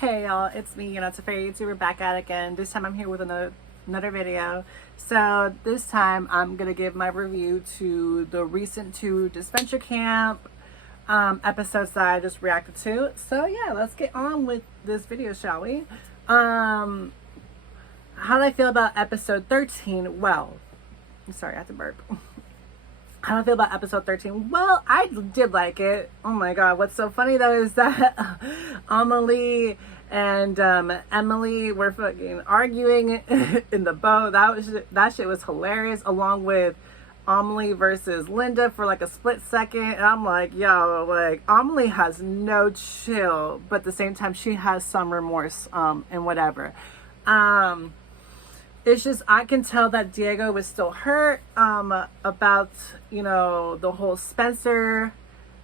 Hey y'all, it's me, it's a fairy YouTuber back at it again. This time I'm here with another video. So this time I'm gonna give my review to the recent two Disventure Camp episodes that I just reacted to. So yeah, let's get on with this video, shall we? How did I feel about episode 13? Well, I'm sorry, I have to burp. How do I feel about episode 13? Well, I did like it. Oh my god, what's so funny though is that Amelie and Emily were fucking arguing in the boat. That shit was hilarious, along with Amelie versus Linda for like a split second. And I'm like, yo, like Amelie has no chill, but at the same time she has some remorse and whatever. It's just, I can tell that Diego was still hurt about, the whole Spencer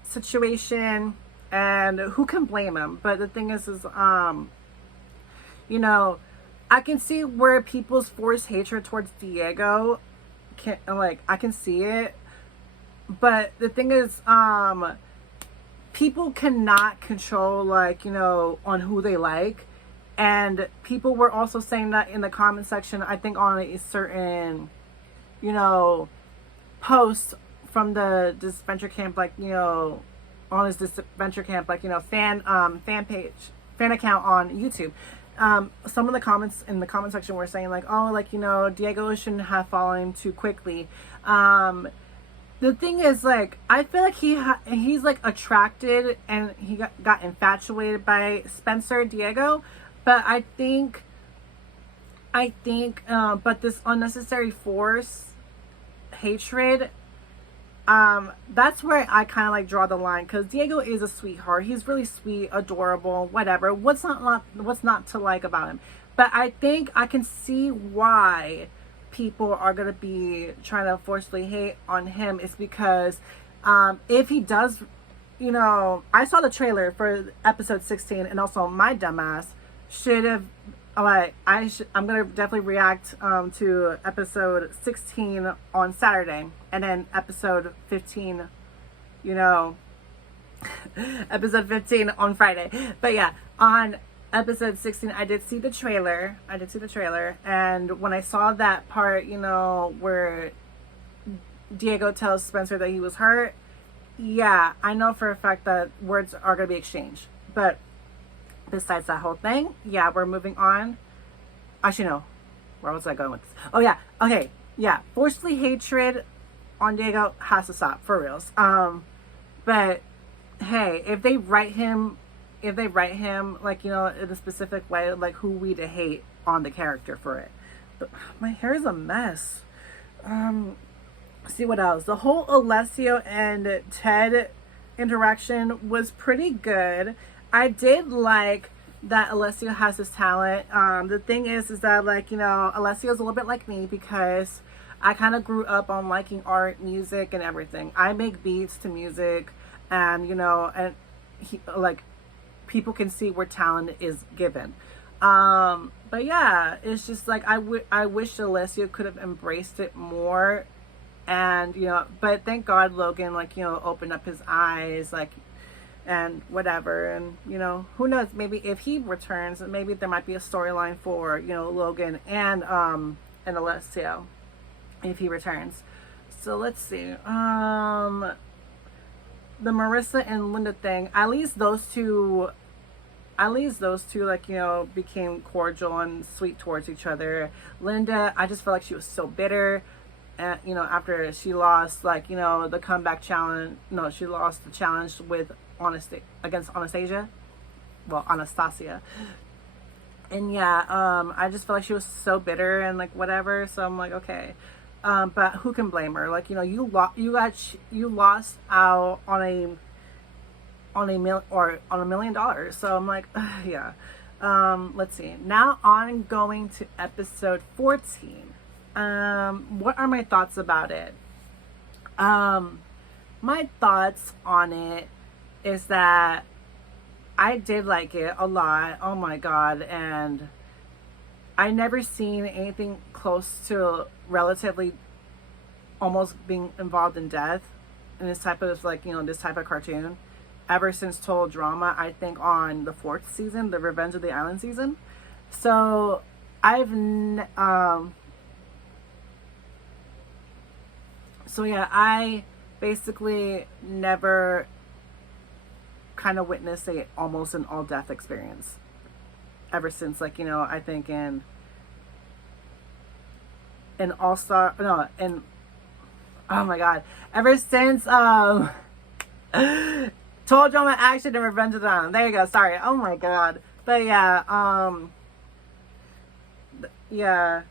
situation, and who can blame him? But the thing is I can see where people's forced hatred towards Diego I can see it. But the thing is, people cannot control, on who they like. And people were also saying that in the comment section, I think on a certain, post from the Disventure Camp, on his Disventure Camp, fan page, fan account on YouTube. Some of the comments in the comment section were saying Diego shouldn't have fallen too quickly. The thing is, I feel like he's attracted, and he got infatuated by Spencer Diego. But I think, but this unnecessary force, hatred, that's where I kind of draw the line. Because Diego is a sweetheart. He's really sweet, adorable, whatever. What's not to like about him? But I think I can see why people are going to be trying to forcefully hate on him. Is because if he does, I saw the trailer for episode 16, and also my dumbass should have I'm gonna definitely react to episode 16 on Saturday, and then episode 15 episode 15 on Friday. But yeah, on episode 16 I did see the trailer, and when I saw that part where Diego tells Spencer that he was hurt, yeah, I know for a fact that words are gonna be exchanged. But besides that whole thing, yeah, we're moving on. Actually, no. Where was I going with this? Oh, yeah. Okay. Yeah. Forcefully hatred on Diego has to stop, for reals. But, hey, if they write him, in a specific way, who we to hate on the character for it. But my hair is a mess. See what else? The whole Alessio and Ted interaction was pretty good. I did like that Alessio has his talent. The thing is that Alessio's a little bit like me, because I kind of grew up on liking art, music, and everything. I make beats to music, and and he, people can see where talent is given. But yeah, it's just I wish Alessio could have embraced it more, and but thank God Logan opened up his eyes, and whatever. And who knows, maybe if he returns, maybe there might be a storyline for Logan and Alessio if he returns. So let's see, the Marissa and Linda thing, at least those two became cordial and sweet towards each other. Linda, I just felt like she was so bitter, after she lost the comeback challenge. No, she lost the challenge with against Anastasia. And yeah, I just felt like she was so bitter and whatever. So I'm okay, but who can blame her? You lost out on $1 million. So I'm yeah. Let's see. Now on going to episode 14. What are my thoughts about it? My thoughts on it is that I did like it a lot. Oh my god. And I never seen anything close to relatively almost being involved in death in this type of this type of cartoon. ever since Total Drama, I think on the 4th season, the Revenge of the Island season. So I basically never kind of witnessed a almost an all death experience ever since, like, you know, I think in All Star, no, in, oh my god, ever since Total Drama Action and Revenge of the Island. There you go. Sorry. Oh my god. But yeah, yeah.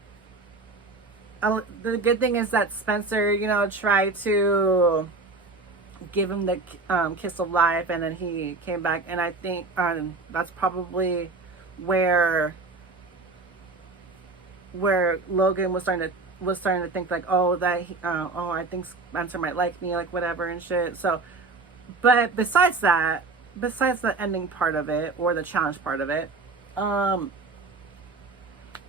The good thing is that Spencer, you know, tried to give him the kiss of life, and then he came back, and I think that's probably where Logan was starting to think like, oh, that I think Spencer might like me, like whatever and shit. So, but besides the ending part of it, or the challenge part of it,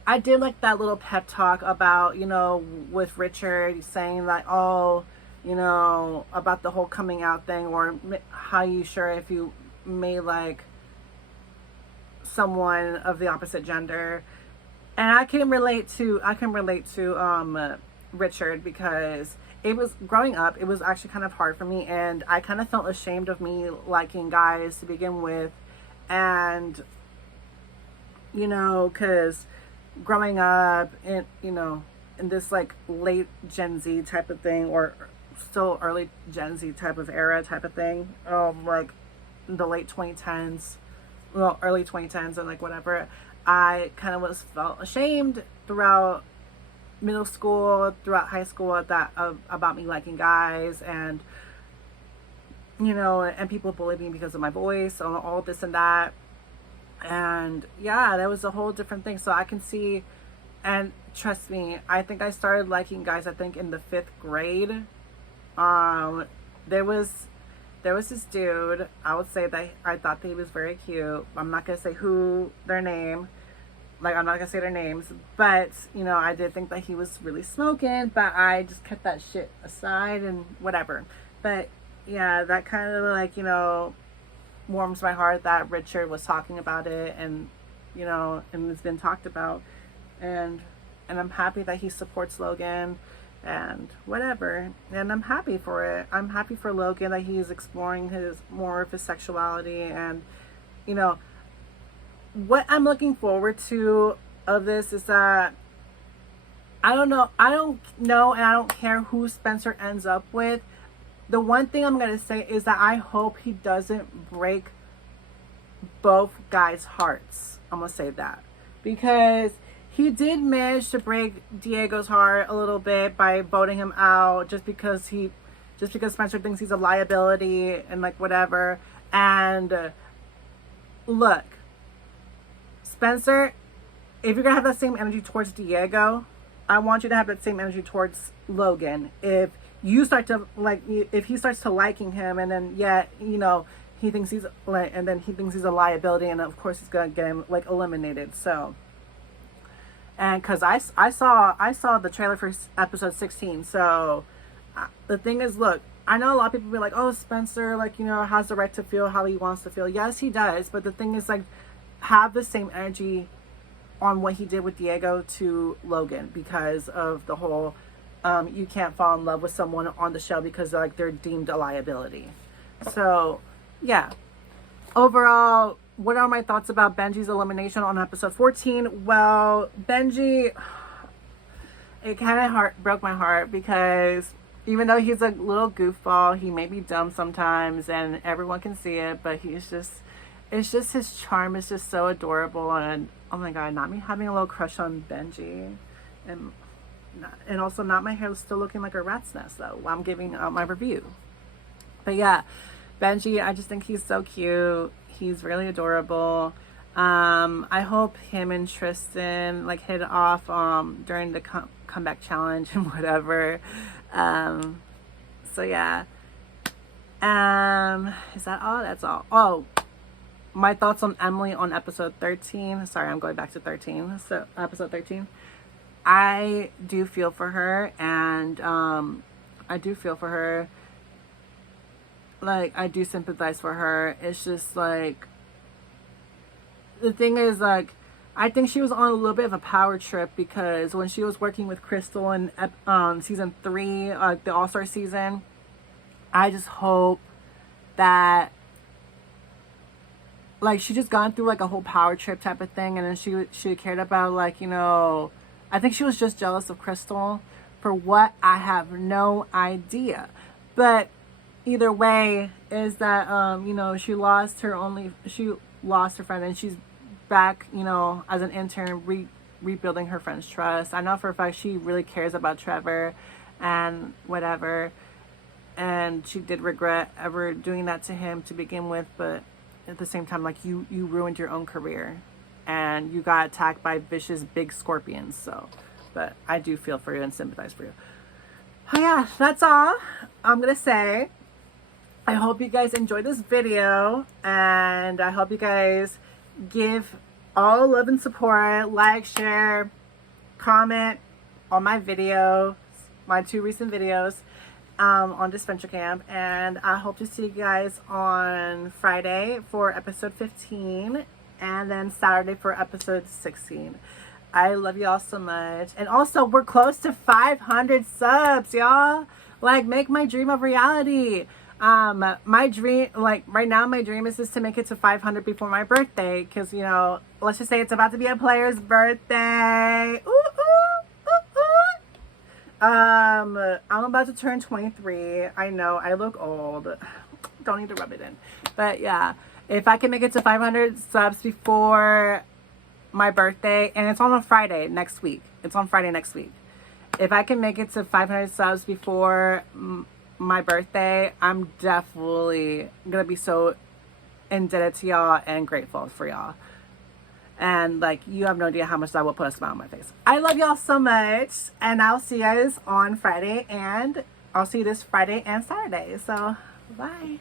I did like that little pep talk about, you know, with Richard saying like, oh, you know, about the whole coming out thing, or how you sure if you may like someone of the opposite gender. And I can relate to Richard, because it was, growing up, it was actually kind of hard for me, and I kind of felt ashamed of me liking guys to begin with. And, you know, because growing up in, you know, in this like late Gen Z type of thing, or still early Gen Z type of era type of thing, like the late 2010s, well, early 2010s, and like whatever, I kind of felt ashamed throughout middle school, throughout high school, about me liking guys, and, you know, and people bullied me because of my voice, and all this and that. And yeah, that was a whole different thing. So I can see, and trust me, I think I started liking guys, I think in the 5th grade. There was this dude, I would say that I thought that he was very cute. I'm not gonna say their name, like I'm not gonna say their names, but, you know, I did think that he was really smoking, but I just kept that shit aside and whatever. But yeah, that kind of like, you know, warms my heart that Richard was talking about it, and, you know, and it's been talked about, and I'm happy that he supports Logan and whatever, and I'm happy for it. I'm happy for Logan that he's exploring more of his sexuality. And, you know, what I'm looking forward to of this is that I don't know, and I don't care who Spencer ends up with. The one thing I'm going to say is that I hope he doesn't break both guys' hearts. I'm going to say that. Because he did manage to break Diego's heart a little bit by voting him out, just because Spencer thinks he's a liability and like whatever. And look, Spencer, if you're going to have that same energy towards Diego, I want you to have that same energy towards Logan. If he starts to liking him, and then, yeah, you know, he thinks he's a liability, and of course he's gonna get him like eliminated. So, and because I saw the trailer for episode 16. So the thing is, look, I know a lot of people be like, oh, Spencer, like, you know, has the right to feel how he wants to feel. Yes, he does, but the thing is, like, have the same energy on what he did with Diego to Logan, because of the whole you can't fall in love with someone on the show because like they're deemed a liability. So yeah, overall, what are my thoughts about Benji's elimination on episode 14? Well, Benji, it kind of broke my heart, because even though he's a little goofball, he may be dumb sometimes and everyone can see it, but it's just his charm is just so adorable. And oh my god, not me having a little crush on Benji. And also not my hair still looking like a rat's nest though while I'm giving out my review. But yeah, Benji, I just think he's so cute. He's really adorable. I hope him and Tristan like hit it off during the comeback challenge and whatever. So yeah. Is that all? That's all. Oh, my thoughts on Emily on episode 13. Sorry, I'm going back to 13. So episode 13. I do feel for her, and I do feel for her. like, I do sympathize for her. It's just like, the thing is, like, I think she was on a little bit of a power trip, because when she was working with Crystal in season 3, the All-Star season, I just hope that, like, she just gone through like a whole power trip type of thing, and then she cared about, like, you know, I think she was just jealous of Crystal. For what, I have no idea. But either way, is that you know, she lost her friend, and she's back, you know, as an intern, rebuilding her friend's trust. I know for a fact she really cares about Trevor and whatever, and she did regret ever doing that to him to begin with, but at the same time, like, you ruined your own career, and you got attacked by vicious big scorpions. So, but I do feel for you and sympathize for you. Oh yeah, that's all I'm gonna say. I hope you guys enjoyed this video, and I hope you guys give all love and support, like, share, comment on my videos, my 2 recent videos on Disventure Camp, and I hope to see you guys on Friday for episode 15, and then Saturday for episode 16. I love y'all so much. And also, we're close to 500 subs, y'all. Like, make my dream a reality. My dream, like, right now, my dream is just to make it to 500 before my birthday, because, you know, let's just say it's about to be a player's birthday. Ooh, ooh, ooh, ooh. I'm about to turn 23. I know, I look old. Don't need to rub it in. But yeah, if I can make it to 500 subs before my birthday, and it's on a Friday next week. It's on Friday next week. If I can make it to 500 subs before my birthday, I'm definitely gonna be so indebted to y'all and grateful for y'all. And, like, you have no idea how much that will put a smile on my face. I love y'all so much, and I'll see you guys on Friday, and I'll see you this Friday and Saturday. So, bye.